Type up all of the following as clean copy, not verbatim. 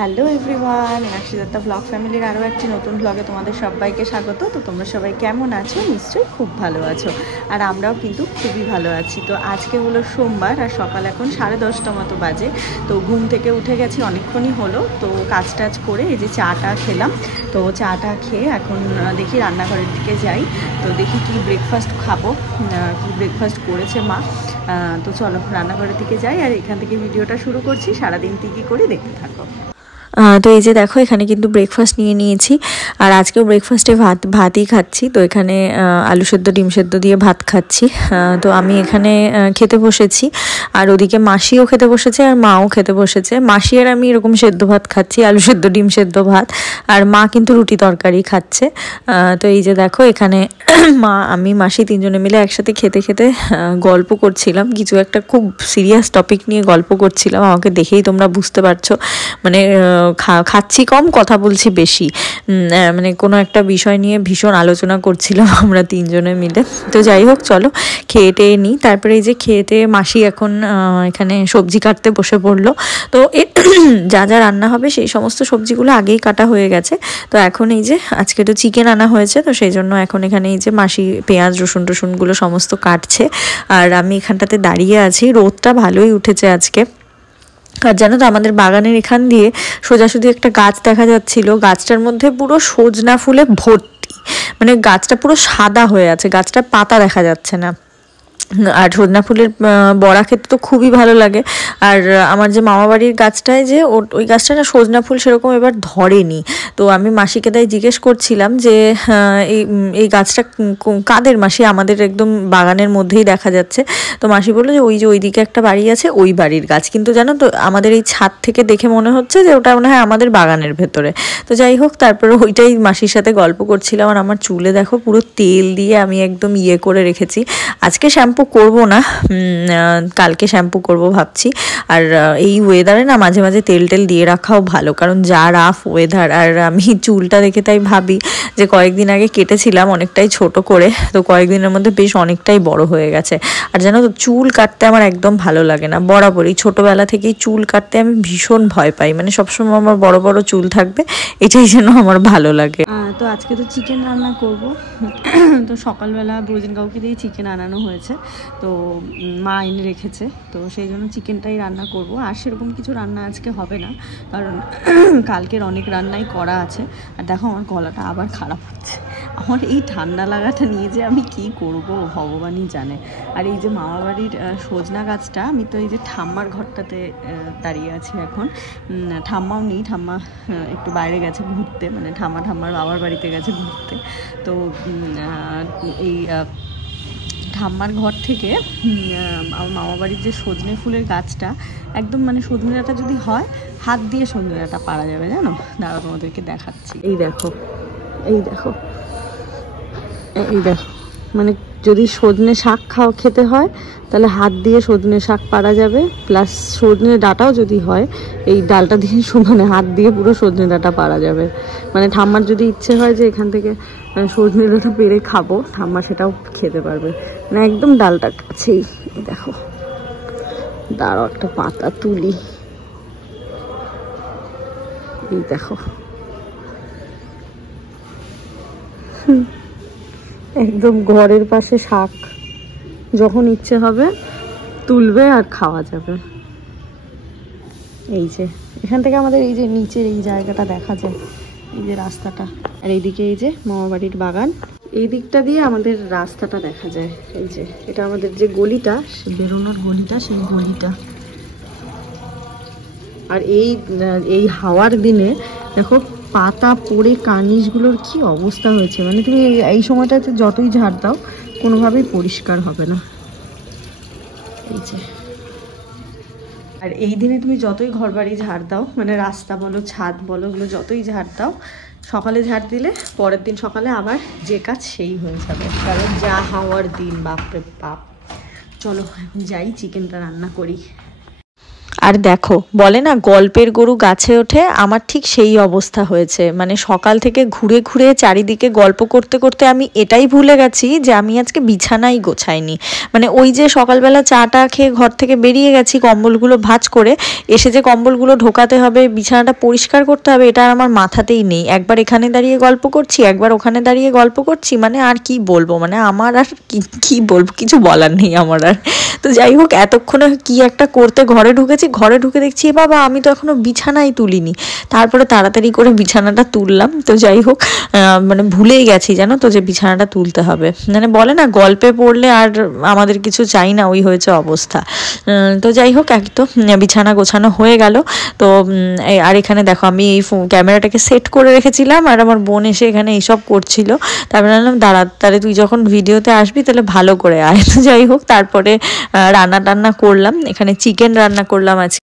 Hello everyone, নাকশিদাতা blog ফ্যামিলির আরও একটি নতুন ব্লগে তোমাদের সবাইকে স্বাগত। তো তোমরা সবাই কেমন আছো? নিশ্চয়ই খুব ভালো আছো, আর আমরাও কিন্তু খুবই ভালো আছি। তো আজকে হলো সোমবার, আর সকাল এখন 10:30 মতো বাজে। তো ঘুম থেকে উঠে গেছি অনেকক্ষণই হলো। তো কাজ টাজ করে এই যে চাটা খেলাম। তো চাটা খেয়ে এখন দেখি রান্নাঘরের দিকে যাই। তো দেখি কি ব্রেকফাস্ট খাবো, কি ব্রেকফাস্ট করেছে মা। তো চলো রান্নাঘরের দিকে যাই, আর এখান থেকে ভিডিওটা শুরু করছি। সারাদিন কী করে দেখতে থাকো। তো এই যে দেখো, এখানে কিন্তু ব্রেকফাস্ট নিয়ে নিয়েছি, আর আজকেও ব্রেকফাস্টে ভাতই খাচ্ছি। তো এখানে আলু সেদ্ধ ডিম সেদ্ধ দিয়ে ভাত খাচ্ছি। তো আমি এখানে খেতে বসেছি, আর ওদিকে মাসিও খেতে বসেছে, আর মাও খেতে বসেছে। মাসি আর আমি এরকম সেদ্ধ ভাত খাচ্ছি, আলু সেদ্ধ ডিম সেদ্ধ ভাত, আর মা কিন্তু রুটি তরকারি খাচ্ছে। তো এই যে দেখো, এখানে মা আমি মাসি তিনজনে মিলে একসাথে খেতে খেতে গল্প করছিলাম। কিছু একটা খুব সিরিয়াস টপিক নিয়ে গল্প করছিলাম। আমাকে দেখেই তোমরা বুঝতে পারছো, মানে খাচ্ছি কম, কথা বলছি বেশি। মানে কোনো একটা বিষয় নিয়ে ভীষণ আলোচনা করছিলাম আমরা তিনজনে মিলে। তো যাই হোক, চলো খেয়ে টেয়ে নিই। তারপরে এই যে খেয়ে টেয়ে মাসি এখন এখানে সবজি কাটতে বসে পড়লো। তো যা যা রান্না হবে সেই সমস্ত সবজিগুলো আগেই কাটা হয়ে গেছে। তো এখন এই যে আজকে তো চিকেন আনা হয়েছে, তো সেই জন্য এখন এখানে এই যে মাসি পেঁয়াজ রসুন টসুনগুলো সমস্ত কাটছে, আর আমি এখানটাতে দাঁড়িয়ে আছি। রোদটা ভালোই উঠেছে আজকে। আর জানো তো, আমাদের বাগানের এখান দিয়ে সোজাসুজি একটা গাছ দেখা যাচ্ছিল। গাছটার মধ্যে পুরো সজনা ফুলে ভর্তি, মানে গাছটা পুরো সাদা হয়ে আছে, গাছটার পাতা দেখা যাচ্ছে না। আর সজনা ফুলের বড়া খেতে তো খুবই ভালো লাগে। আর আমার যে মামাবাড়ির গাছটায় যে ওই গাছটা না সজনা ফুল সেরকম এবার ধরেনি। তো আমি মাসিকে তাই জিজ্ঞেস করছিলাম যে এই গাছটা কাদের মাসি, আমাদের একদম বাগানের মধ্যেই দেখা যাচ্ছে। তো মাসি বললো যে ওই যে ওইদিকে একটা বাড়ি আছে, ওই বাড়ির গাছ। কিন্তু জানো তো, আমাদের এই ছাদ থেকে দেখে মনে হচ্ছে যে ওটা মনে হয় আমাদের বাগানের ভেতরে। তো যাই হোক, তারপরে ওইটাই মাসির সাথে গল্প করছিলাম। আর আমার চুলে দেখো পুরো তেল দিয়ে আমি একদম করে রেখেছি। আজকে শ্যাম্পু করব না, কালকে শ্যাম্পু করব ভাবছি। আর এই ওয়েদারে না মাঝে মাঝে তেল দিয়ে রাখাও ভালো, কারণ যা রাফ ওয়েদার। আর আমি চুলটা দেখে তাই ভাবি যে কয়েকদিন আগে কেটেছিলাম অনেকটাই ছোট করে, তো কয়েকদিনের মধ্যে বেশ অনেকটাই বড় হয়ে গেছে। আর জানো তো, চুল কাটতে আমার একদম ভালো লাগে না। বরাবরই ছোটোবেলা থেকেই চুল কাটতে আমি ভীষণ ভয় পাই, মানে সবসময় আমার বড় বড় চুল থাকবে, এটাই যেন আমার ভালো লাগে। তো আজকে তো চিকেন রান্না করব। তো সকালবেলা ব্রোজেন কাউকে দিয়ে চিকেন আনানো হয়েছে, তো মা এনে রেখেছে। তো সেই জন্য চিকেনটাই রান্না করব। আর সেরকম কিছু রান্না আজকে হবে না, কারণ কালকের অনেক রান্নাই করা আছে। আর দেখো, আমার গলাটা আবার খারাপ হচ্ছে। আমার এই ঠান্ডা লাগাটা নিয়ে যে আমি কি করব ভগবানই জানে। আর এই যে মামাবাড়ির সজনা গাছটা, আমি তো এই যে ঠাম্মার ঘরটাতে দাঁড়িয়ে আছি এখন। ঠাম্মাও নেই, ঠাম্মা একটু বাইরে গেছে ঘুরতে, মানে ঠাম্মার বাবার বাড়িতে গেছে ঘুরতে। তো এই ঠাম্মার ঘর থেকে আমার মামাবাড়ির যে সজনে ফুলের গাছটা, একদম মানে সজনে ডাঁটা যদি হয়, হাত দিয়ে সজনে ডাঁটা পারা যাবে, জানো। দাঁড়াও তোমাদেরকে দেখাচ্ছি। এই দেখো, এই দেখো, এই দেখো, মানে যদি সজনে শাক খেতে হয় তাহলে হাত দিয়ে সজনে শাক পারা যাবে, প্লাস সজনে ডাঁটাও যদি হয় এই ডালটা দিয়ে মানে হাত দিয়ে পুরো সজনে ডাঁটা পারা যাবে। মানে ঠাম্মার যদি ইচ্ছে হয় যে এখান থেকে সজনে ডাঁটা পেরে খাবো, ঠাম্মা সেটাও খেতে পারবে। মানে একদম ডালটা কাছেই। দেখো, দাঁড়াও একটা পাতা তুলি। এই দেখো, একদম ঘরের পাশে শাক, যখন ইচ্ছে হবে তুলবে আর খাওয়া যাবে। এই যে এখান থেকে আমাদের এই যে নিচের এই জায়গাটা দেখা যায়, এই যে রাস্তাটা, আর এইদিকে এই যে মামাবাড়ির বাগান, এই দিকটা দিয়ে আমাদের রাস্তাটা দেখা যায়। এই যে এটা আমাদের যে গলিটা, বেরোনোর গলিটা, সেই গলিটা। আর এই হাওয়ার দিনে দেখো পাতা পড়ে কার্নিশগুলোর কি অবস্থা হয়েছে। মানে তুমি এই সময়টাতে যতই ঝাড় দাও কোনোভাবেই পরিষ্কার হবে না। এই যে, আর এই দিনে তুমি যতই ঘর বাড়ি ঝাড় দাও, মানে রাস্তা বলো ছাদ বলো, ওগুলো যতই ঝাড় দাও, সকালে ঝাড় দিলে পরের দিন সকালে আবার যে কাজ সেই হয়ে যাবে, কারণ যা হাওয়ার দিন, বাপরে বাপ। চলো এখন যাই, চিকেনটা রান্না করি। আর দেখো বলে না গল্পের গরু গাছে ওঠে, আমার ঠিক সেই অবস্থা হয়েছে। মানে সকাল থেকে ঘুরে ঘুরে চারিদিকে গল্প করতে করতে আমি এটাই ভুলে গেছি যে আমি আজকে বিছানাই গোছাইনি। মানে ওই যে সকালবেলা চাটা খেয়ে ঘর থেকে বেরিয়ে গেছি কম্বলগুলো ভাঁজ করে, এসে যে কম্বলগুলো ঢোকাতে হবে, বিছানাটা পরিষ্কার করতে হবে, এটা আমার মাথাতেই নেই। একবার এখানে দাঁড়িয়ে গল্প করছি, একবার ওখানে দাঁড়িয়ে গল্প করছি, মানে আর কি বলবো, মানে আমার আর কি বলবো, কিছু বলার নেই আমার আর। তো যাই হোক এতক্ষণে কি একটা করতে ঘরে ঢুকেছি, ঘরে ঢুকে দেখছি বাবা আমি তো এখনো বিছানাই তুলিনি। তারপরে তাড়াতাড়ি করে বিছানাটা তুললাম। তো যাই হোক মানে ভুলেই গেছি জানো তো যে বিছানাটা তুলতে হবে। মানে বলে না গল্পে পড়লে আর আমাদের কিছু চাই না, ওই হয়েছে অবস্থা। তো যাই হোক এক তো বিছানা গোছানো হয়ে গেল। তো আর এখানে দেখো আমি এই ক্যামেরাটাকে সেট করে রেখেছিলাম, আর আমার বোন এসে এখানে এইসব করছিল। তারপরে বললাম দাঁড়া, তাহলে তুই যখন ভিডিওতে আসবি তাহলে ভালো করে আয়। তো যাই হোক তারপরে রান্না টান্না করলাম, এখানে চিকেন রান্না করলাম আজকে।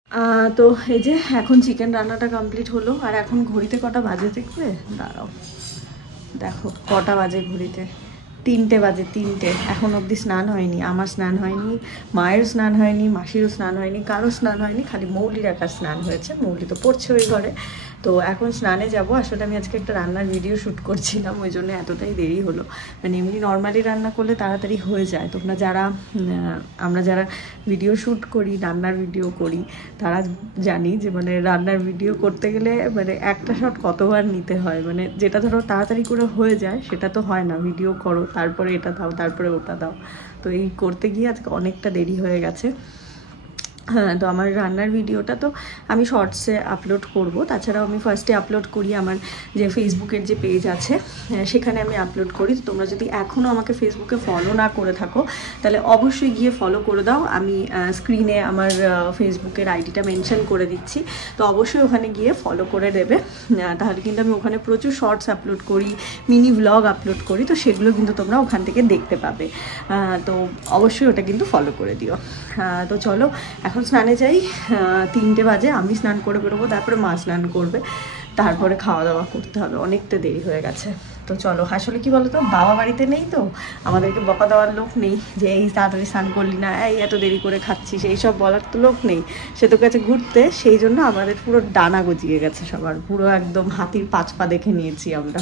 তো এই যে এখন চিকেন রান্নাটা কমপ্লিট হলো। আর এখন ঘড়িতে কটা বাজে দেখবে, দাঁড়াও দেখো কটা বাজে ঘড়িতে, 3টে বাজে, 3টে। এখন অবধি স্নান হয়নি, আমার স্নান হয়নি, মায়েরও স্নান হয়নি, মাসিরও স্নান হয়নি, কারো স্নান হয়নি, খালি মৌলির একা স্নান হয়েছে। মৌলি তো পড়ছে ওই ঘরে। তো এখন স্নানে যাব। আসলে আমি আজকে একটা রান্নার ভিডিও শ্যুট করছিলাম, ওই জন্য এতটাই দেরি হলো। মানে এমনি নর্মালি রান্না করলে তাড়াতাড়ি হয়ে যায়। তোমরা যারা আমরা যারা ভিডিও শ্যুট করি, রান্নার ভিডিও করি, তারা জানি যে মানে রান্নার ভিডিও করতে গেলে মানে একটা শট কতবার নিতে হয়। মানে যেটা ধরো তাড়াতাড়ি করে হয়ে যায় সেটা তো হয় না, ভিডিও করো তারপরে এটা দাও তারপরে ওটা দাও। তো এই করতে গিয়ে আজকে অনেকটা দেরি হয়ে গেছে। হ্যাঁ, তো আমার রান্নার ভিডিওটা তো আমি শর্টসে আপলোড করব। তাছাড়াও আমি ফার্স্টে আপলোড করি আমার যে ফেসবুকের যে পেজ আছে সেখানে আমি আপলোড করি। তো তোমরা যদি এখনও আমাকে ফেসবুকে ফলো না করে থাকো তাহলে অবশ্যই গিয়ে ফলো করে দাও। আমি স্ক্রিনে আমার ফেসবুকের আইডিটা মেনশন করে দিচ্ছি, তো অবশ্যই ওখানে গিয়ে ফলো করে দেবে। তাহলে কিন্তু আমি ওখানে প্রচুর শর্টস আপলোড করি, মিনি ভ্লগ আপলোড করি, তো সেগুলো কিন্তু তোমরা ওখান থেকে দেখতে পাবে। তো অবশ্যই ওটা কিন্তু ফলো করে দিও। তো চলো এখন স্নানে যাই। 3টে বাজে, আমি স্নান করে বেরোবো, তারপরে মা স্নান করবে, তারপরে খাওয়া দাওয়া করতে হবে। অনেকটা দেরি হয়ে গেছে। তো চলো, আসলে কি বলো তো, বাবা বাড়িতে নেই তো আমাদেরকে বকা দেওয়ার লোক নেই যে এই তাড়াতাড়ি স্নান করলি না, এই এত দেরি করে খাচ্ছিস, এইসব বলার তো লোক নেই। সে তো গেছে ঘুরতে, সেই জন্য আমাদের পুরো ডানা গজিয়ে গেছে সবার, পুরো একদম হাতির 5 পা দেখে নিয়েছি আমরা।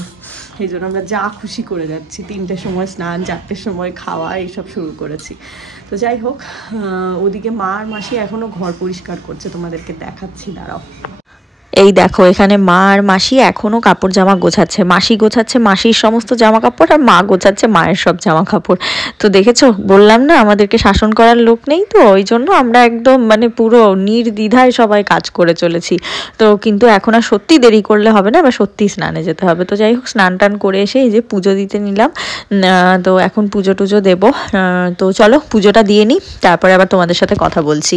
সেই জন্য আমরা যা খুশি করে যাচ্ছি, 3টের সময় স্নান, 4টের সময় খাওয়া, এইসব শুরু করেছি। তো যাই হোক ওদিকে মা আর মাসি এখনও ঘর পরিষ্কার করছে, তোমাদেরকে দেখাচ্ছি, দাঁড়াও। এই দেখো এখানে মা আর মাসি এখনো কাপড় জামা গোছাচ্ছে। মাসি গোছাচ্ছে মাসির সমস্ত জামা কাপড়, আর মা গোছাচ্ছে মায়ের সব জামা কাপড়। তো দেখেছো, বললাম না আমাদেরকে শাসন করার লোক নেই, তো ওই জন্য আমরা একদম মানে পুরো নির্দ্বিধায় সবাই কাজ করে চলেছি। তো কিন্তু এখন আর সত্যি দেরি করলে হবে না, এবার সত্যি স্নানে যেতে হবে। তো যাই হোক স্নান টান করে এসে এই যে পুজো দিতে নিলাম। তো এখন পুজো টুজো দেবো। তো চলো পুজোটা দিয়ে নিই, তারপরে আবার তোমাদের সাথে কথা বলছি।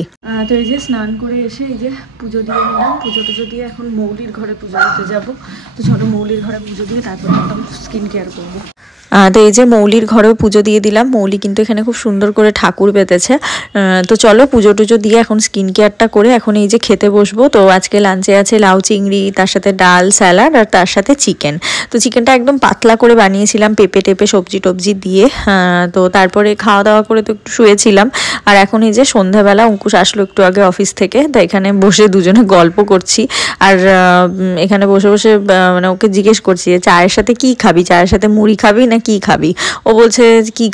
তো এই যে স্নান করে এসে এই যে পুজো দিয়ে নিলাম। পুজো টুজো দিয়ে এখন মৌলির ঘরে পুজো দিতে যাবো। তো চলো মৌলির ঘরে পুজো দিয়ে তারপর একদম স্কিন কেয়ার করবো। তো এই যে মৌলির ঘরেও পুজো দিয়ে দিলাম। মৌলি কিন্তু এখানে খুব সুন্দর করে ঠাকুর পেতেছে। তো চলো পুজো টুজো দিয়ে এখন স্কিন কেয়ারটা করে এখন এই যে খেতে বসবো। তো আজকে লাঞ্চে আছে লাউ চিংড়ি, তার সাথে ডাল, স্যালাড, আর তার সাথে চিকেন। তো চিকেনটা একদম পাতলা করে বানিয়েছিলাম, পেঁপে টেপে সবজি টবজি দিয়ে। তো তারপরে খাওয়া দাওয়া করে তো একটু শুয়েছিলাম। আর এখন এই যে সন্ধ্যাবেলা অঙ্কুশ আসলো একটু আগে অফিস থেকে, তো এখানে বসে দুজনে গল্প করছি। আর এখানে বসে বসে মানে ওকে জিজ্ঞেস করছি যে চায়ের সাথে কি খাবি, চায়ের সাথে মুড়ি খাবি না কি খাবি। ও বলছে কি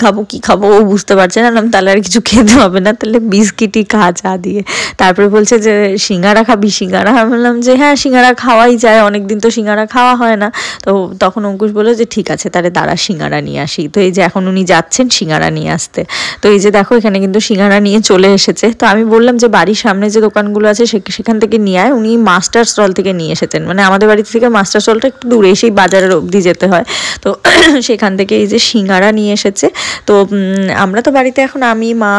খাবো, ও বুঝতে পারছে না। তাহলে আর কিছু খেতে হবে না, তাহলে বিস্কিটই খা চা দিয়ে। তারপরে বলছে যে সিঙ্গারা খাবি, সিঙ্গারা। আমি বললাম যে হ্যাঁ সিঙ্গারা খাওয়াই যায়, অনেকদিন তো সিঙ্গারা খাওয়া হয় না। তো তখন অঙ্কুশ বললো যে ঠিক আছে তাহলে দাঁড়া সিঙ্গারা নিয়ে আসি। তো এই যে এখন উনি যাচ্ছেন সিঙ্গারা নিয়ে আসতে। তো এই যে দেখো এখানে কিন্তু সিঙ্গারা নিয়ে চলে এসেছে। তো আমি বললাম যে বাড়ির সামনে যে দোকানগুলো আছে সেখান থেকে নিয়ে আয়। উনি মাস্টার স্টল থেকে নিয়ে এসেছেন, মানে আমাদের বাড়ি থেকে মাস্টার স্টলটা একটু দূরে, সেই বাজারের অবধি যেতে হয়। তো সেখান থেকে এই যে সিঙ্গারা নিয়ে এসেছে। তো আমরা তো বাড়িতে এখন আমি, মা,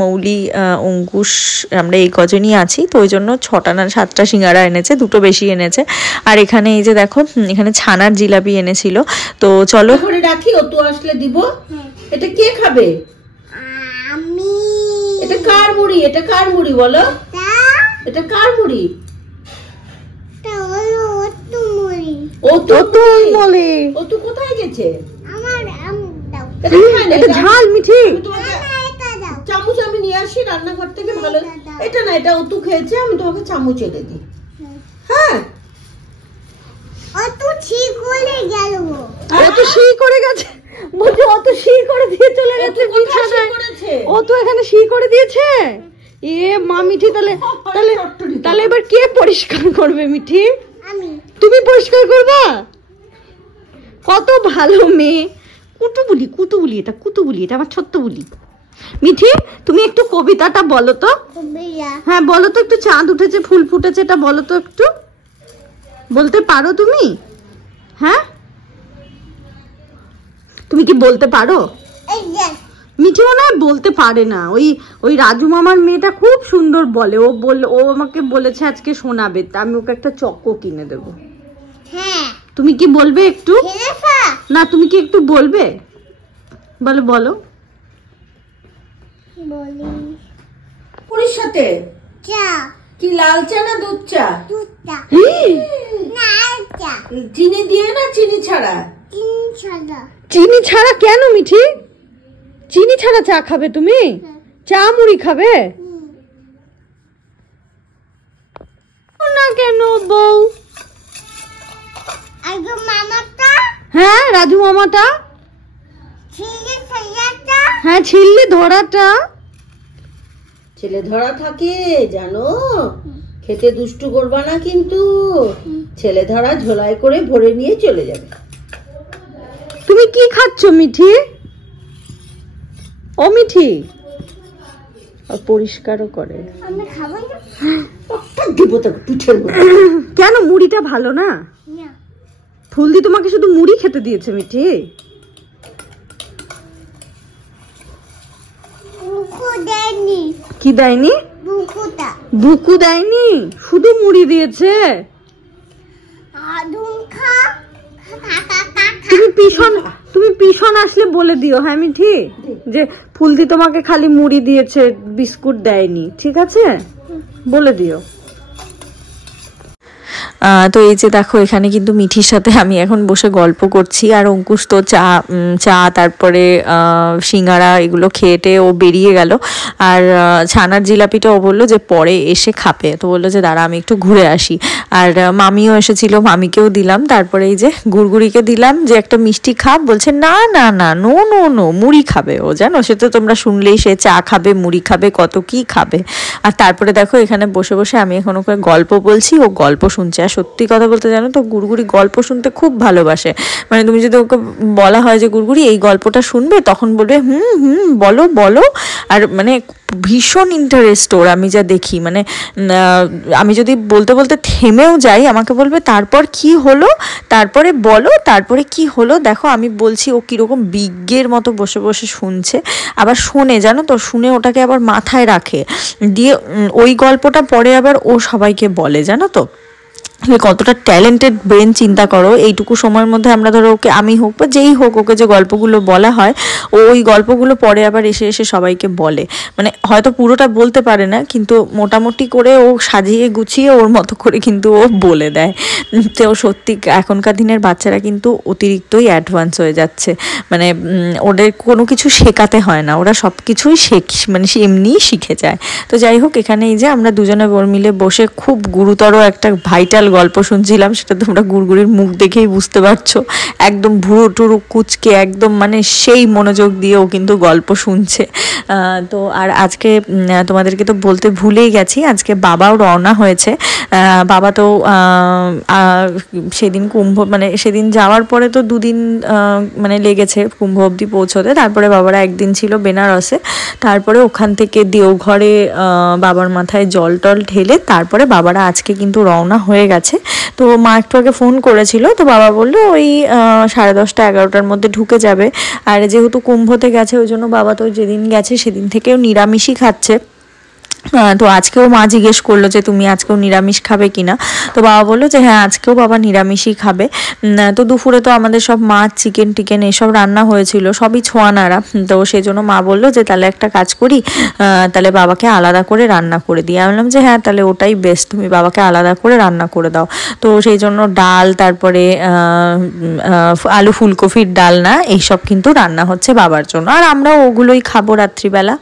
মৌলি, অঙ্কুশ, আমরা এই কজনই আছি। তো ওই জন্য 6টা না 7টা সিঙ্গারা এনেছে, 2টো বেশি এনেছে। আর এখানে এই যে দেখো এখানে ছানার জিলাপি এনেছিল। তো চলো ঘরে রাখি, ও তো আসলে দিব। এটা কে খাবে? আমি। এটা কার মুড়ি? এটা কার মুড়ি বলো? এটা কার মুড়ি? ও তো বলে ও তো কোথায় গেছে? আমার দাও। এটা ঝাল মিঠি। চামচ আমি নিয়ে আসি রান্নাঘর থেকে, ভালো। এটা না, এটা অতু খেয়েছে, আমি তোমাকে চামচ এনে দিই। হ্যাঁ, অত ঠিক করে গেল, অত শি করে গেছে, বলছে অত শি করে দিয়ে চলে গেছে বিছানায়। ও তো এখানে শি করে দিয়েছে। এ মা মিঠি, তাহলে তাহলে তাহলে এবার কে পরিষ্কার করবে মিঠি? আমি। তুমি পরিষ্কার করবা? কত ভালো মেয়ে। কুতুবুলি, কুতুবুলি, এটা কুতুবুলি, এটা আমার ছোট্ট বুলি। মিঠি, তুমি একটু কবিতাটা বলো তো। হ্যাঁ বলো তো, একটু চাঁদ উঠেছে ফুল ফুটেছে, এটা বলো তো একটু। বলতে পারো তুমি? হ্যাঁ, তুমি কি বলতে পারো? মিঠি মনে হয় বলতে পারে না। ওই রাজু মামার মেয়েটা খুব সুন্দর বলে। ও আমাকে বলেছে আজকে শোনাবে, আমি ওকে একটা চক্কো কিনে দেবো। হ্যাঁ, তুমি কি বলবে একটু? না, তুমি কি একটু বলবে? বলো বলো। বলি পুরীর সাথে চা, কি লাল চা না দুধ চা? দুধটা না, চা চিনি দিয়ে না চিনি ছাড়া? তিন ছাড়া। চিনি ছাড়া কেন মিঠি? চিনি ছাড়া চা খাবে তুমি? চা মুড়ি খাবে না কেন বউ? আগে মামাটা, হ্যাঁ রাজু মামাটা, ছেলে ছেলেটা, হ্যাঁ ছিললে ধরাটা। ছেলে ধরা থাকে জানো, খেতে দুষ্টু করবা না কিন্তু। ছেলে ধরা ঝোলায় করে ভরে নিয়ে চলে যাবে। তুমি কি খাচ্ছ মিঠি? ও মিঠি, পরিষ্কারও করে। আমি খাবো না। দিব তোকে পিঠের মধ্যে। কেন, মুড়িটা ভালো না? না, ফুলদি তোমাকে শুধু মুড়ি খেতে দিয়েছে মিঠি। বুকু দেয়নি। কি দেয়নি? বুকুটা বুকু দেয়নি, শুধু মুড়ি দিয়েছে। আদুম খা, খা খা খা। তুমি পিছন আসলে বলে দিও, হ্যাঁ মিঠি, যে ফুলদি তোমাকে খালি মুড়ি দিয়েছে, বিস্কুট দেয়নি, ঠিক আছে? বলে দিও। তো এই যে দেখো, এখানে কিন্তু মিঠির সাথে আমি এখন বসে গল্প করছি, আর অঙ্কুশ তো চা তারপরে সিঙ্গারা এগুলো খেয়েটে ও বেরিয়ে গেল। আর ছানার জিলাপিটা ও বললো যে পরে এসে খাবে, তো বললো যে দাঁড়া আমি একটু ঘুরে আসি। আর মামিও এসেছিল, মামিকেও দিলাম। তারপরে এই যে গুড়গুড়িকে দিলাম যে একটা মিষ্টি খা, বলছে না না না, নো নো নো, মুড়ি খাবে ও, জানো সে তো তোমরা শুনলেই, সে চা খাবে, মুড়ি খাবে, কত কি খাবে। আর তারপরে দেখো এখানে বসে বসে আমি এখন ওকে গল্প বলছি, ও গল্প শুনছে। আর সত্যি কথা বলতে জানো তো, গুড়গুড়ি গল্প শুনতে খুব ভালোবাসে। মানে তুমি যদি ওকে বলা হয় যে গুড়গুড়ি এই গল্পটা শুনবে, তখন বলবে হুম হুম বলো বলো। আর মানে ভীষণ ইন্টারেস্ট ওর, আমি যা দেখি। মানে আমি যদি বলতে বলতে থেমেও যাই, আমাকে বলবে তারপর কি হলো, তারপরে বলো, তারপরে কি হলো। দেখো আমি বলছি, ও কীরকম বিজ্ঞের মতো বসে বসে শুনছে। আবার শোনে, জানো তো, শুনে ওটাকে আবার মাথায় রাখে, দিয়ে ওই গল্পটা পরে আবার ও সবাইকে বলে, জানো তো। কতটা ট্যালেন্টেড ব্রেন, চিন্তা করো। এইটুকু সময়ের মধ্যে আমরা ধরো ওকে, আমি হোক বা যেই হোক, ওকে যে গল্পগুলো বলা হয়, ও ওই গল্পগুলো পরে আবার এসে এসে সবাইকে বলে। মানে হয়তো পুরোটা বলতে পারে না, কিন্তু মোটামুটি করে ও সাজিয়ে গুছিয়ে ওর মতো করে কিন্তু ও বলে দেয়। তো সত্যি এখনকার দিনের বাচ্চারা কিন্তু অতিরিক্তই অ্যাডভান্স হয়ে যাচ্ছে। মানে ওদের কোনো কিছু শেখাতে হয় না, ওরা সব কিছুই মানে এমনিই শিখে যায়। তো যাই হোক, এখানে এই যে আমরা দুজনে মিলে বসে খুব গুরুতর একটা ভাইটাল গল্প শুনছিলাম, সেটা তোমরা গুড়গুড়ির মুখ দেখেই বুঝতে পারছো। একদম ভুরু টুরু কুচকে একদম মানে সেই মনোযোগ দিয়েও কিন্তু গল্প শুনছে। তো আর আজকে তোমাদেরকে তো বলতে ভুলেই গেছি, আজকে বাবাও রওনা হয়েছে। বাবা তো সেদিন মানে সেদিন যাওয়ার পরে তো দুদিন মানে লেগেছে কুম্ভ অবধি পৌঁছতে। তারপরে বাবারা একদিন ছিল বেনারসে, তারপরে ওখান থেকে দেওঘরে বাবার মাথায় জল টল ঢেলে তারপরে বাবারা আজকে কিন্তু রওনা হয়ে গেছে। তো মা একটু আগে ফোন করেছিল, তো বাবা বললো ওই 10:30-11টার মধ্যে ঢুকে যাবে। আর যেহেতু কুম্ভতে গেছে, ওই জন্য বাবা তো যেদিন গেছে সেদিন থেকেও নিরামিষই খাচ্ছে। তো আজকেও মা জিজ্ঞেস করলো যে তুমি আজকেও নিরামিষ খাবে কিনা, তো বাবা বললো যে হ্যাঁ আজকেও বাবা নিরামিষই খাবে। তো দুপুরে তো আমাদের সব মাছ চিকেন টিকেন এসব রান্না হয়েছিল, সবই ছোঁয়া নাড়া। তো সেই জন্য মা বললো যে তাহলে একটা কাজ করি, তাহলে বাবাকে আলাদা করে রান্না করে দিই। আমি বললাম যে হ্যাঁ তাহলে ওটাই বেস্ট, তুমি বাবাকে আলাদা করে রান্না করে দাও। তো সেই জন্য ডাল, তারপরে আলু ফুলকপির ডালনা, এইসব কিন্তু রান্না হচ্ছে বাবার জন্য, আর আমরাও ওগুলোই খাবো রাত্রিবেলা।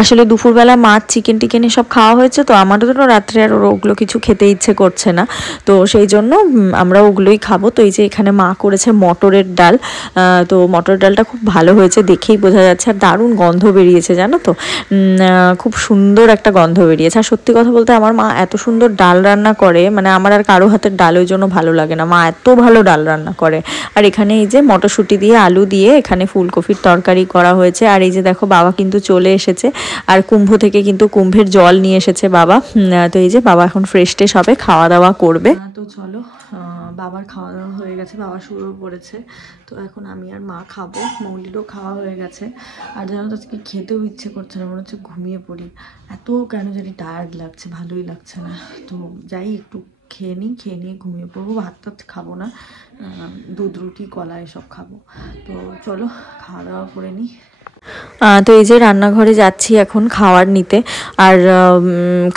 আসলে দুপুরবেলা মাছ চিকেন টিকেন এসব খাওয়া হয়েছে, তো আমারও তো রাত্রে আর ওগুলো কিছু খেতে ইচ্ছে করছে না, তো সেই জন্য আমরা ওগুলোই খাবো। তো এই যে এখানে মা করেছে মটরের ডাল, তো মটরের ডালটা খুব ভালো হয়েছে দেখেই বোঝা যাচ্ছে, আর দারুণ গন্ধ বেরিয়েছে জানো তো, খুব সুন্দর একটা গন্ধ বেরিয়েছে। আর সত্যি কথা বলতে আমার মা এত সুন্দর ডাল রান্না করে, মানে আমার আর কারো হাতের ডাল ওই জন্য ভালো লাগে না, মা এত ভালো ডাল রান্না করে। আর এখানে এই যে মটরশুঁটি দিয়ে আলু দিয়ে এখানে ফুলকপির তরকারি করা হয়েছে। আর এই যে দেখো বাবা কিন্তু চলে এসেছে, আর কুম্ভ থেকে কিন্তু কুম্ভের জল নিয়ে এসেছে বাবা। তো এই যে বাবা এখন ফ্রেশ ট্রেশ হবে, খাওয়া দাওয়া করবে। তো চলো, বাবার খাওয়া দাওয়া হয়ে গেছে, বাবা শুরু করেছে, তো এখন আমি আর মা খাবো, মৌলিরও খাওয়া হয়ে গেছে। আর জানো তো আজকে খেতেও ইচ্ছে করছে না, মনে হচ্ছে ঘুমিয়ে পড়ি, এত কেন জানি টায়ার্ড লাগছে, ভালোই লাগছে না। তো যাই একটু খেয়ে নিই, খেয়ে নিয়ে ঘুমিয়ে পড়বো, ভাত টাত খাবো না, দুধ রুটি কলা এসব খাবো। তো চলো খাওয়া দাওয়া করে নিই। তো এই যে রান্নাঘরে যাচ্ছি এখন খাওয়ার নিতে, আর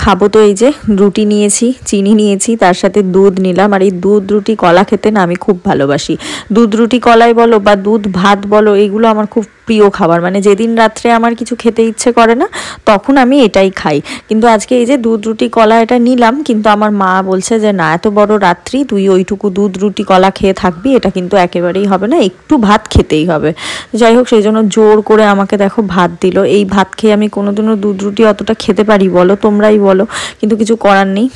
খাবো তো এই যে রুটি নিয়েছি, চিনি নিয়েছি, তার সাথে দুধ নিলাম। আর এই দুধ রুটি কলা খেতে না আমি খুব ভালোবাসি, দুধ রুটি কলাই বলো বা দুধ ভাত বলো, এগুলো আমার খুব প্রিয় খাবার। মানে যেদিন রাত্রে আমার কিছু খেতে ইচ্ছে করে না তখন আমি এটাই খাই। কিন্তু আজকে এই যে দুধ রুটি কলা এটা নিলাম, কিন্তু আমার মা বলছে যে না, এত বড় রাত্রি তুই ওইটুকু দুধ রুটি কলা খেয়ে থাকবি, এটা কিন্তু একেবারেই হবে না, একটু ভাত খেতেই হবে। যাই হোক, সেই জন্য জোর করে আমাকে দেখো ভাত দিল। এই ভাত খেয়ে আমি কোনোদিনও দুধ রুটি অতটা খেতে পারি বলো, তোমরাই বলো, কিন্তু কিছু করার নেই,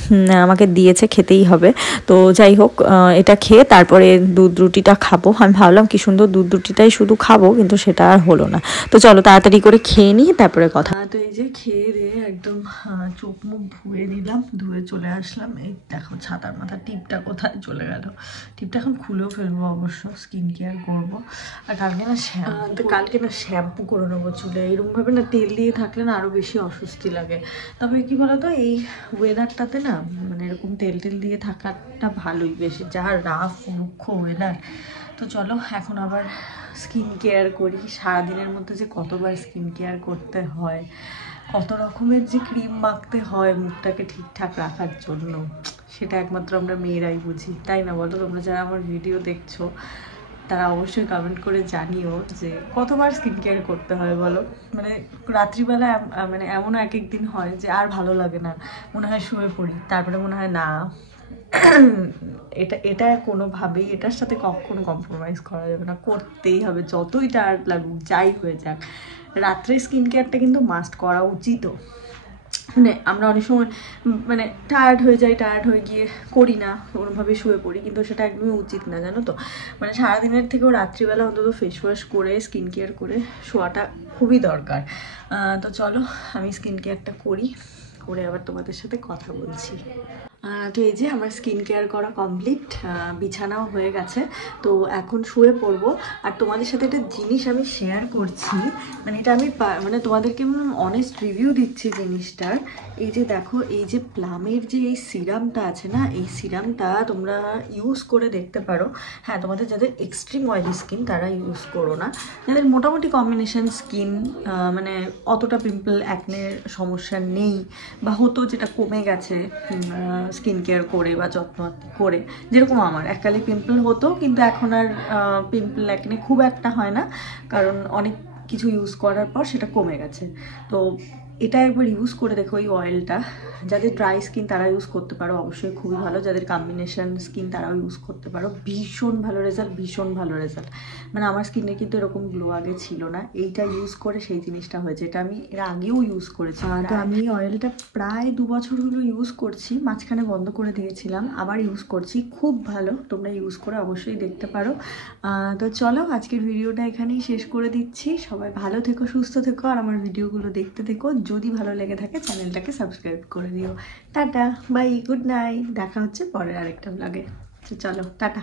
আমাকে দিয়েছে, খেতেই হবে। তো যাই হোক, এটা খেয়ে তারপরে দুধ রুটিটা খাবো। আমি ভাবলাম কি সুন্দর দুধ রুটিটাই শুধু খাবো, কিন্তু সেটা আর হলো না। তো চলো তাড়াতাড়ি করে খেয়ে নিই, তারপরে কথা। তো এই যে খেয়ে দিয়ে একদম চোখ মুখ ধুয়ে দিলাম, ধুয়ে চলে আসলাম। এই দেখো ছাতার মাথা টিপটা কোথায় চলে গেল, টিপটা এখন খুলেও ফেলবো অবশ্য, স্কিন কেয়ার করবো। আর কালকে না শ্যাম্পু করে নেবো চুলে, এরকমভাবে না তেল দিয়ে থাকলে না আরও বেশি অস্বস্তি লাগে। তবে কি বলতো, এই ওয়েদারটাতে না মানে এরকম তেল টেল দিয়ে থাকাটা ভালোই, বেশি যা রাফ রুক্ষ ওয়েদার। তো চলো এখন আবার স্কিন কেয়ার করি। সারাদিনের মধ্যে যে কতবার স্কিন কেয়ার করতে হয়, কত রকমের যে ক্রিম মাখতে হয় মুখটাকে ঠিকঠাক রাখার জন্য, সেটা একমাত্র আমরা মেয়েরাই বুঝি, তাই না বলো? তোমরা যারা আমার ভিডিও দেখছো তারা অবশ্যই কমেন্ট করে জানিও যে কতবার স্কিন কেয়ার করতে হয় বলো। মানে রাত্রিবেলা মানে এমনও এক দিন হয় যে আর ভালো লাগে না, মনে হয় শুয়ে পড়ি, তারপরে মনে হয় না এটা কোনোভাবেই এটার সাথে কখনো কম্প্রোমাইজ করা যাবে না, করতেই হবে, যতই টায়ার্ড লাগুক যাই হয়ে যাক। রাত্রে স্কিন কেয়ারটা কিন্তু মাস্ট করা উচিতও। মানে আমরা অনেক সময় মানে টায়ার্ড হয়ে যাই, টায়ার্ড হয়ে গিয়ে করি না, কোনোভাবে শুয়ে পড়ি, কিন্তু সেটা একদমই উচিত না জানো তো। মানে সারাদিনের থেকেও রাত্রিবেলা অন্তত ফেস ওয়াশ করে স্কিন কেয়ার করে শোয়াটা খুবই দরকার। তো চলো আমি স্কিন কেয়ারটা করি, করে আবার তোমাদের সাথে কথা বলছি। তো এই যে আমার স্কিন কেয়ার করা কমপ্লিট, বিছানাও হয়ে গেছে, তো এখন শুয়ে পড়বো। আর তোমাদের সাথে একটা জিনিস আমি শেয়ার করছি, মানে এটা আমি মানে তোমাদেরকে অনেস্ট রিভিউ দিচ্ছি জিনিসটার। এই যে দেখো, এই যে প্লামের যে এই সিরামটা আছে না, এই সিরামটা তোমরা ইউজ করে দেখতে পারো। হ্যাঁ, তোমাদের যাদের এক্সট্রিম অয়েলি স্কিন তারা ইউজ করো না, যাদের মোটামুটি কম্বিনেশন স্কিন, মানে অতটা পিম্পল অ্যাকনের সমস্যা নেই বা হতো, যেটা কমে গেছে স্কিন কেয়ার করে বা যত্ন করে। যেরকম আমার এককালে পিম্পল হতো, কিন্তু এখন আর পিম্পল অ্যাকনে খুব একটা হয় না, কারণ অনেক কিছু ইউজ করার পর সেটা কমে গেছে। তো এটা একবার ইউজ করে দেখো, এই অয়েলটা। যাদের ড্রাই স্কিন তারা ইউজ করতে পারো, অবশ্যই খুবই ভালো। যাদের কম্বিনেশন স্কিন তারাও ইউজ করতে পারো, ভীষণ ভালো রেজাল্ট, ভীষণ ভালো রেজাল্ট। মানে আমার স্কিনে কিন্তু এরকম গ্লো আগে ছিল না, এইটা ইউজ করে সেই জিনিসটা হয়েছে। এটা আমি এর আগেও ইউজ করেছি, তো আমি এই অয়েলটা প্রায় 2 বছর হলো ইউজ করছি, মাঝখানে বন্ধ করে দিয়েছিলাম, আবার ইউজ করছি, খুব ভালো। তোমরা ইউজ করে অবশ্যই দেখতে পারো। তো চলো আজকের ভিডিওটা এখানেই শেষ করে দিচ্ছি। সবাই ভালো থেকো, সুস্থ থেকো, আর আমার ভিডিওগুলো দেখতে থেকো। যদি ভালো লেগে থাকে চ্যানেলটাকে সাবস্ক্রাইব করে দিও। টাটা, বাই, গুড নাইট, দেখা হচ্ছে পরের আরেকটা ব্লগে। চলো টাটা।